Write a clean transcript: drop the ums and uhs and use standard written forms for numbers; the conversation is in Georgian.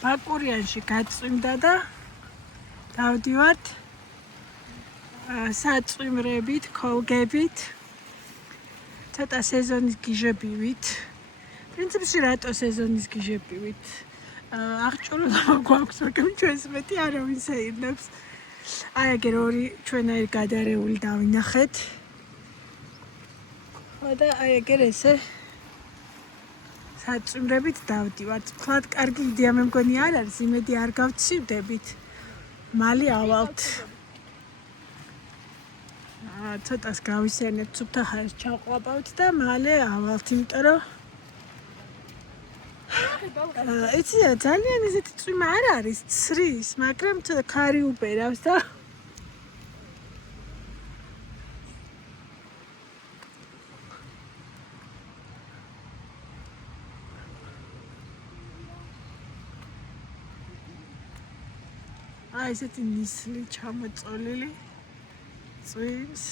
ბაკურიანში გაწვიმდა და დავდივართ საწვიმრებით, ქოლგებით, ცოტა სეზონის გიჟებივით. პრინციპში რატო სეზონის გიჟებივით? აღჭურვილობა გვაქვს, მაგრამ ჩვენს მეტი არავინ შეირნებს. აი ეგერ ორი ჩვენაირ გადარეული დავინახეთ. და აი ეგერ ესე საწვიმრებით დავდივართ. თქვათ, კარგი იდეა მე მგონი არ არის, იმედი არ გავცივდებით. მალე ავალთ. ცოტას გავისენებთ, სუფთა ხარს ჩავყვავთ და მალე ავალთ, იმიტომ რომ იცი ძალიან ისეთი წვიმა არ არის, ცრის, მაგრამ ცოტა ქარი უბერავს და აი ესეთი ნისლი ჩამოწოლილი წვიმს.